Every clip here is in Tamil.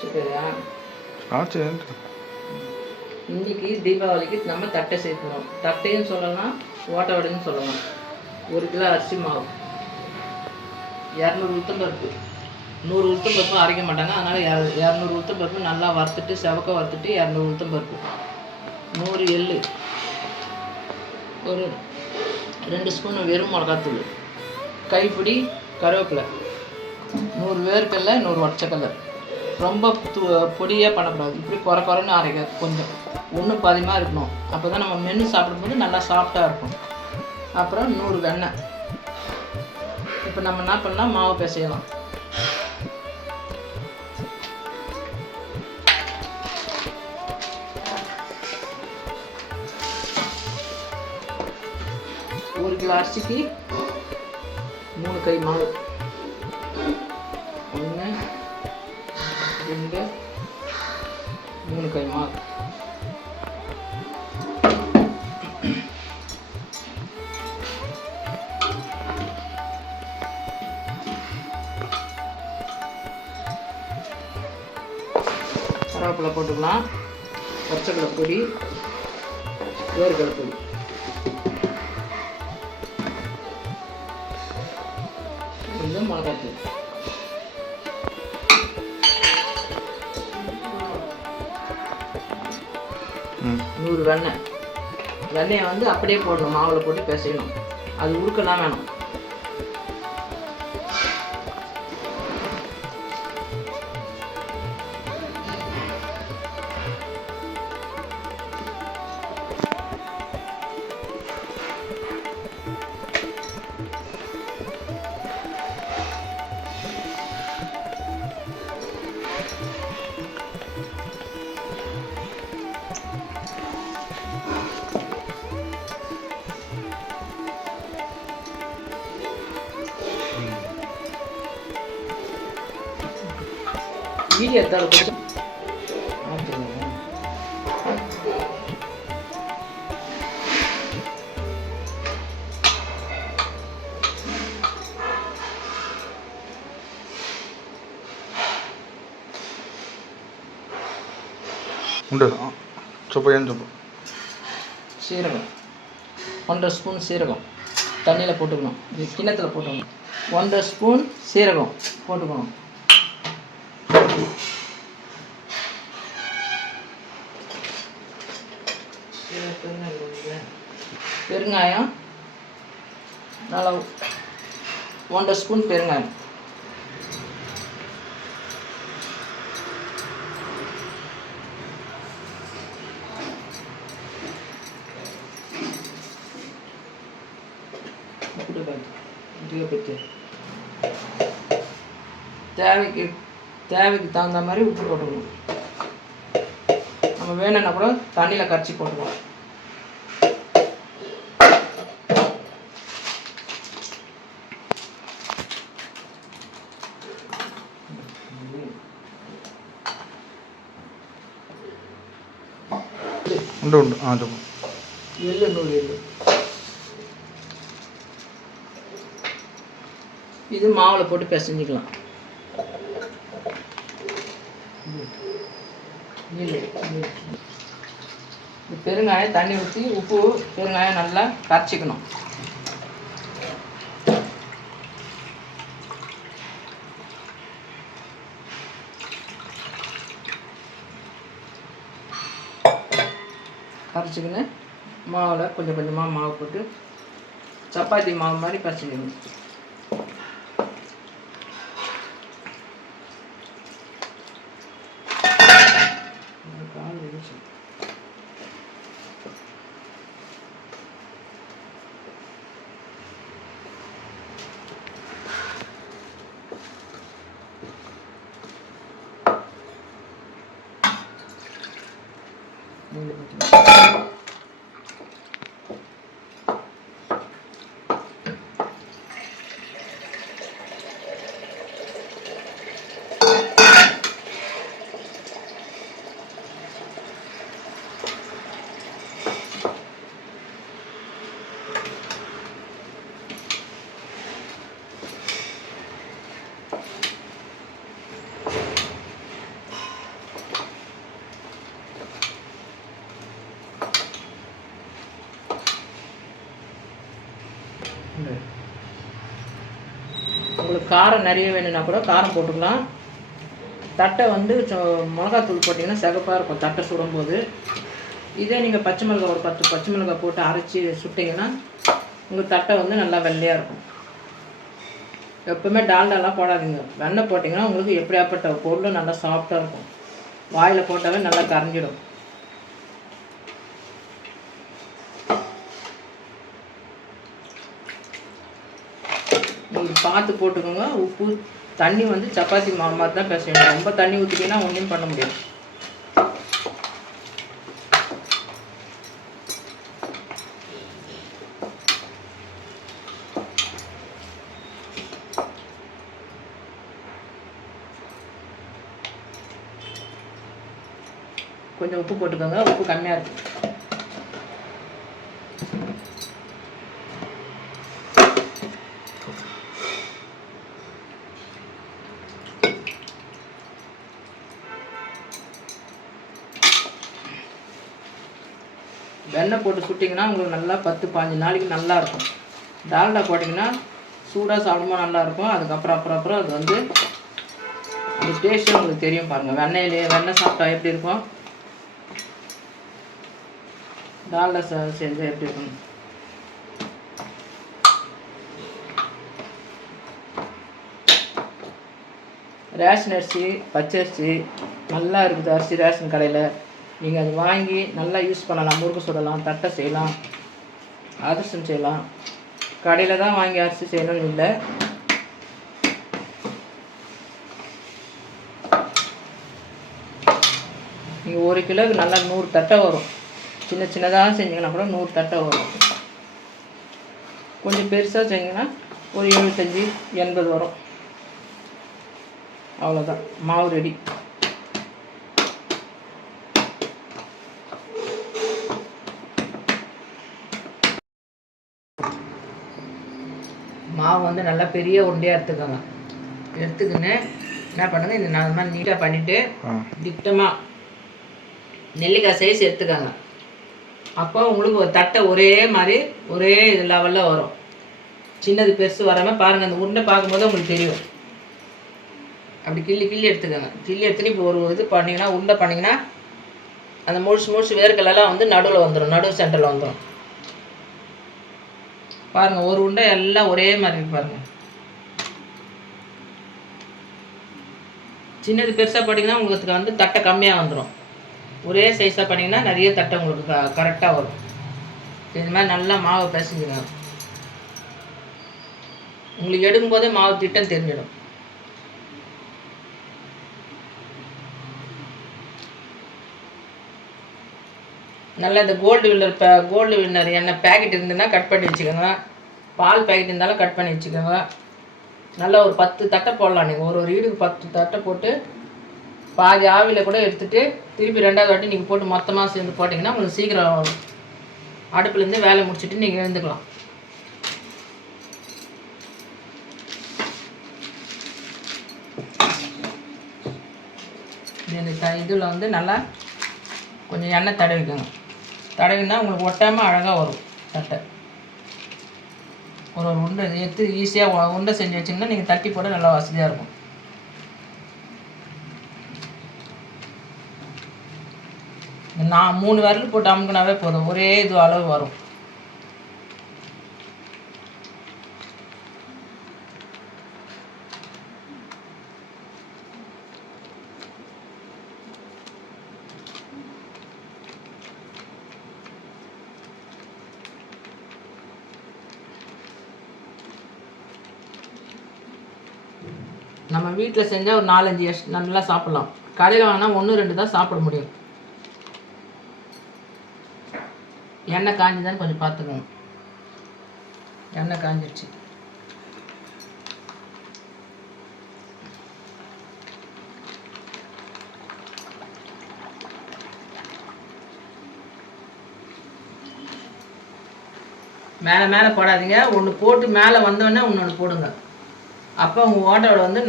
சரியா? சரி. இன்னைக்கு தீபாவளிக்கு நம்ம தட்டை சேர்க்கணும். தட்டையும் சொல்லலாம், ஓட்டை வடையும் சொல்லலாம். 1 கிலோ அரிசி மாவு, 200 உளுத்தம்பருப்பு. 100 உளுத்தம்பருப்பு அரைக்க மாட்டாங்க, அதனால் 200 உளுத்தம்பருப்பு நல்லா வறுத்துட்டு செவக்க வறுத்துட்டு 200 உளுத்தம்பருப்பு, 100 எள்ளு, ஒரு 2 ஸ்பூன் வெறும் மிளகாத்தூள், கைப்பிடி கருவேப்பிலை, 100 வேர்க்கடலை, 100 ஒற்றைக்கடலை. ரொம்ப பொடியாக பண்ணக்கூடாது, இப்படி குறைன்னு அரைக்க, கொஞ்சம் ஒன்று பாதிமாக இருக்கணும். அப்போ தான் நம்ம மென்று சாப்பிடும்போது நல்லா சாஃப்டாக இருக்கும். அப்புறம் 100 வெண்ணெய். இப்போ நம்ம என்ன பண்ணலாம், மாவு பிசையலாம். ஒரு கிலோ அரிசிக்கு 3 கை மாவு. 1 2 3 கை மாவு. கருவேப்பிலை போட்டுக்கலாம், பச்சைக்கடலை பொடி, வேர்க்கடலை பொடி. கொஞ்சம் மிளகாத்தூள். நூறு வெண்ணெய். வெண்ணெயை வந்து அப்படியே போடணும், மாவில் போட்டு பிசையணும். அது உருக்கலாம் வேணும். வீடியோ எடுத்தாலும் கொஞ்சம் உண்டு. சொப்ப ஏன் சொப்ப சீரகம் 1.5 ஸ்பூன் சீரகம் தண்ணியில் போட்டுக்கணும், இது கிண்ணத்தில் போட்டுக்கணும். 1.5 ஸ்பூன் சீரகம் போட்டுக்கணும். பெருங்காயம் நல்லா 1.5 ஸ்பூன் பெருங்காயம். தேவைக்கு தகுந்த மாதிரி உப்பு போட்டுக்கணும். நம்ம வேணும்னா கூட தண்ணியில் கரைச்சி போட்டுக்கலாம். உண்டு. எள்ளு, 100 எள்ளு. இது மாவில் போட்டு பிசைஞ்சிக்கலாம். பெருங்காயம் தண்ணி ஊற்றி உப்பு பெருங்காயம் நல்லா கரைச்சிக்கணும். கரைச்சிக்கின்னு மாவில் கொஞ்சம் கொஞ்சமாக மாவு போட்டு சப்பாத்தி மாவு மாதிரி பிசைக்கணும். உங்களுக்கு காரம் நிறைய வேணும்னா கூட காரம் போட்டுக்கலாம். தட்டை வந்து மிளகாத்தூள் போட்டிங்கன்னா சிகப்பாக இருக்கும் தட்டை சுடும்போது. இதே நீங்கள் பச்சை மிளகாய் ஒரு 10 பச்சை மிளகாய் போட்டு அரைச்சி சுட்டிங்கன்னா உங்கள் தட்டை வந்து நல்லா வெள்ளையாக இருக்கும். எப்பவுமே டால்டாலாம் போடாதீங்க. வெண்ணெய் போட்டிங்கன்னா உங்களுக்கு எப்படியாப்பட்ட பொருளும் நல்லா சாஃப்டாக இருக்கும். வாயில் போட்டாவே நல்லா கரைஞ்சிடும். நீங்கள் பார்த்து போட்டுக்கோங்க. உப்பு தண்ணி வந்து சப்பாத்தி மாவு மாதிரி தான் பேசணும். ரொம்ப தண்ணி ஊற்றிட்டீங்கன்னா ஒன்றும் பண்ண முடியாது. கொஞ்சம் உப்பு போட்டுக்கோங்க. உப்பு கம்மியாக இருக்கும். வெண்ணெய் போட்டு சுட்டிங்கன்னா உங்களுக்கு நல்லா 10-15 நாளைக்கு நல்லா இருக்கும். டால்டா போட்டிங்கன்னா சூடாக சாப்பிடும்போது நல்லாயிருக்கும். அதுக்கப்புறம் அது வந்து அந்த டேஸ்ட்டு உங்களுக்கு தெரியும் பாருங்கள். வெண்ணெய் சாப்பிட்டா எப்படி இருக்கும், டால்டா செஞ்சு எப்படி இருக்கும். ரேஷன் அரிசி, பச்சரிசி நல்லா இருக்குது அரிசி ரேஷன் கடையில். நீங்கள் அது வாங்கி நல்லா யூஸ் பண்ணலாம். முறுக்கு சுடலாம், தட்டை செய்யலாம், அதிரசம் செய்யலாம். கடையில் தான் வாங்கி அரிசி செய்யணும்னு இல்லை. நீங்கள் 1 கிலோவுக்கு நல்லா 100 தட்டை வரும். சின்னதாக செஞ்சிங்கன்னா கூட 100 தட்டை வரும். கொஞ்சம் பெருசாக செஞ்சிங்கன்னா ஒரு 75-80 வரும். அவ்வளோதான், மாவு ரெடி. மாவு வந்து நல்லா பெரிய உருண்டையாக எடுத்துக்கோங்க. எடுத்துக்கின்னு என்ன பண்ணுங்க, இந்த மாதிரி நீட்டாக பண்ணிவிட்டு திட்டமாக நெல்லிக்காய் சைஸ் எடுத்துக்கோங்க. அப்போ உங்களுக்கு ஒரு தட்டை ஒரே மாதிரி ஒரே லெவலில் வரும். சின்னது பெருசு வராமல் பாருங்கள். அந்த உருண்டை பார்க்கும்போது உங்களுக்கு தெரியும். அப்படி கிள்ளி எடுத்துக்கோங்க. கிள்ளி எடுத்துன்னு இப்போ ஒரு இது பண்ணிங்கன்னா, உருண்டை பண்ணிங்கன்னா அந்த முழுசு வேர்க்கெல்லாம் வந்து நடுவில் வந்துடும், நடு சென்டரில் வந்துடும். பாருங்கள், ஒரு உருண்டை எல்லாம் ஒரே மாதிரி பாருங்கள். சின்னது பெருசாக பண்ணிங்கன்னா உங்களுக்கு வந்து தட்டை கம்மியாக வந்துடும். ஒரே சைஸாக பண்ணிங்கன்னா நிறைய தட்டை உங்களுக்கு கரெக்டாக வரும். இது மாதிரி நல்லா மாவை பிசைஞ்சுங்க. உங்களுக்கு எடுக்கும்போதே மாவு திட்டம் தெரிஞ்சிடும். நல்லா இந்த கோல்டு வின்னர் எண்ணெய் பேக்கெட் இருந்ததுன்னா கட் பண்ணி வச்சுக்கோங்க. பால் பேக்கெட் இருந்தாலும் கட் பண்ணி வச்சுக்கோங்க. நல்லா ஒரு 10 தட்டை போடலாம். நீங்கள் ஒரு ஈடுக்கு 10 தட்டை போட்டு பாதி ஆவியில் கூட எடுத்துகிட்டு திருப்பி 2வது வாட்டி நீங்கள் போட்டு மொத்தமாக சேர்ந்து போட்டிங்கன்னா உங்களுக்கு சீக்கிரம் அடுப்புலேருந்து வேலை முடிச்சுட்டு நீங்கள் எழுந்துக்கலாம். இந்த இதில் வந்து நல்லா கொஞ்சம் எண்ணெய் தடவிக்கோங்க. தடவினா உங்களுக்கு ஒட்டாமல் அழகாக வரும் தட்டை. ஒரு உருண்டை எடுத்து ஈஸியாக உருண்டை செஞ்சு வச்சிங்கன்னா நீங்கள் தட்டி போட நல்லா வசதியாக இருக்கும். நான் 3 விரல் போட்டு அமுக்குனாவே போதும், ஒரே இது அளவு வரும். நம்ம வீட்டில் செஞ்சால் ஒரு 4-5 நல்லா சாப்பிட்லாம். கடையில் வாங்கினா 1-2 தான் சாப்பிட முடியும். எண்ணெய் காஞ்சிதான்னு கொஞ்சம் பார்த்துக்கோங்க. எண்ணெய் காஞ்சிடுச்சு. மேலே போடாதீங்க. ஒன்று போட்டு மேலே வந்தோடனே இன்னொன்று போடுங்க. அப்போ உங்கள் ஓட்டோட வந்து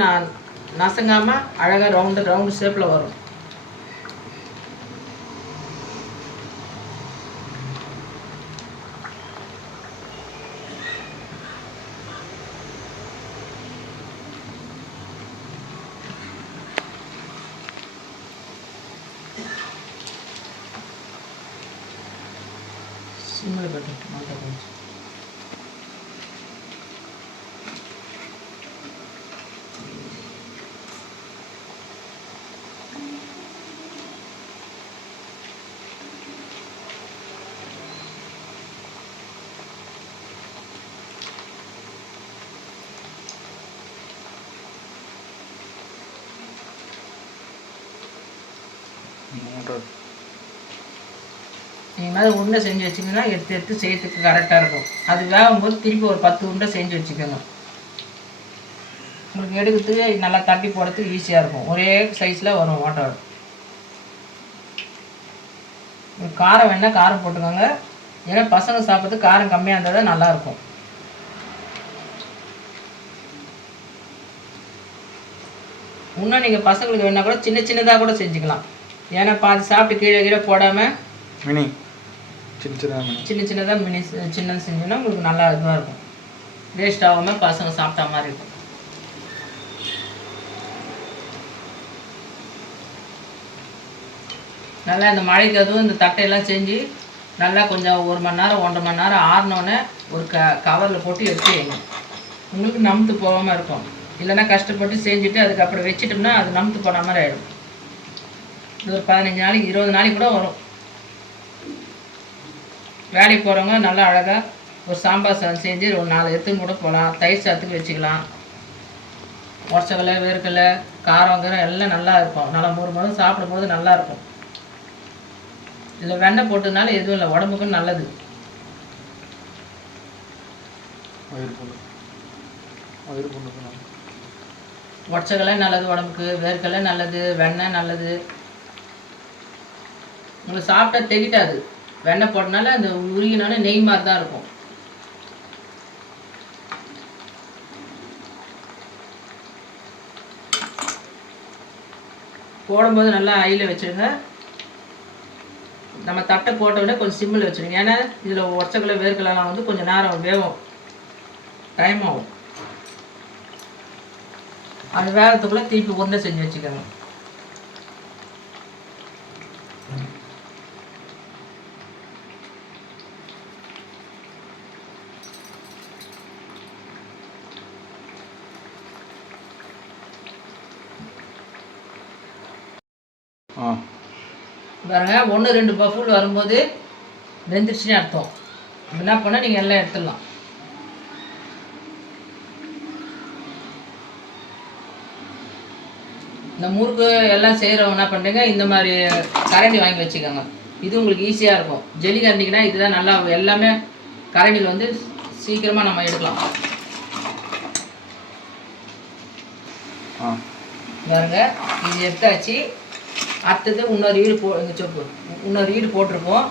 நசங்காமல் அழகாக ரவுண்டு ஷேப்பில் வரும். சிம்மில் கட்டு நல்லா கொஞ்சம். நீங்கள் மாதிரி உருண்டை செஞ்சு வச்சிங்கன்னா எடுத்து எடுத்து செய்யறதுக்கு கரெக்டாக இருக்கும். அது வேகும்போது திருப்பி ஒரு 10 உருண்டை செஞ்சு வச்சுக்கோங்க. உங்களுக்கு எடுக்கிறதுக்கு நல்லா தட்டி போடுறதுக்கு ஈஸியாக இருக்கும். ஒரே சைஸில் வரும் வாட்டர். காரம் வேணால் காரம் போட்டுக்கோங்க. ஏன்னா பசங்க சாப்பிட்றதுக்கு காரம் கம்மியாக இருந்தால் தான் நல்லாயிருக்கும். இன்னும் நீங்கள் பசங்களுக்கு வேணால் கூட சின்ன சின்னதாக கூட செஞ்சுக்கலாம். ஏன்னா பாதி சாப்பிட்டு கீழே கீழே போடாமல் மினி சின்ன சின்னதாக மினி சின்னது செஞ்சோன்னா உங்களுக்கு நல்லா இதுவாக இருக்கும். வேஸ்ட் ஆகாமல் பசங்க சாப்பிட்டா மாதிரி இருக்கும். நல்லா இந்த மழைக்கு அதுவும் இந்த தட்டையெல்லாம் செஞ்சு நல்லா கொஞ்சம் 1 மணி நேரம் 1.5 மணி நேரம் ஆறினோடனே ஒரு கவரில் போட்டு எடுத்து வைங்க. உங்களுக்கு நமுத்து போகாமல் இருக்கும். இல்லைன்னா கஷ்டப்பட்டு செஞ்சுட்டு அதுக்கப்புறம் வச்சிட்டோம்னா அது நமுத்து போன மாதிரி ஆகிடும். இது ஒரு 15 நாளைக்கு 20 நாளைக்கு கூட வரும். வேலைக்கு போகிறவங்க நல்லா அழகாக ஒரு சாம்பார் சாதம் செஞ்சு ஒரு 4 எடுத்துன்னு கூட போகலாம். தயிர் சாதத்துக்கு வச்சுக்கலாம். உடச்சக்கலை வேர்க்கடலை காரம் எல்லாம் நல்லா இருக்கும். நல்லா முறுமுறு சாப்பிடும்போது நல்லாயிருக்கும். இதில் வெண்ணெய் போட்டதுனால எதுவும் இல்லை, உடம்புக்கும் நல்லது. உடச்சக்கலை நல்லது உடம்புக்கு, வேர்க்கடலை நல்லது, வெண்ணெய் நல்லது. உங்களுக்கு சாப்பிட்டா தெகிட்டாது. வெண்ணெய் போட்டனால அந்த உருகினால நெய் மாதிரி தான் இருக்கும். போடும்போது நல்லா ஐயில் வச்சுருங்க. நம்ம தட்டை போட்ட விட கொஞ்சம் சிம்மில் வச்சுருங்க. ஏன்னா இதில் உடச்சக்கலை வேர்க்கடலைலாம் வந்து கொஞ்சம் நேரம் வேகும், டைம் ஆகும். அது வேகத்துக்குள்ளே திருப்பி உருண்டை செஞ்சு வச்சுக்கோங்க. பாருங்க 1-2 பஃபுல் வரும்போது வெந்துருச்சுன்னு அர்த்தம். என்ன பண்ணால் நீங்கள் எல்லாம் எடுத்துடலாம். இந்த முறுக்கு எல்லாம் செய்கிறவங்க என்ன பண்ணுறீங்க, இந்த மாதிரி கரண்டி வாங்கி வச்சுக்கோங்க. இது உங்களுக்கு ஈஸியாக இருக்கும். ஜெல்லி கரண்டிக்குனா இதுதான் நல்லா எல்லாமே கரண்டியில் வந்து சீக்கிரமாக நம்ம எடுக்கலாம். பாருங்க இது எடுத்தாச்சு. அடுத்தது இன்னொரு ஈடு இன்னொரு ஈடு போட்டிருப்போம்.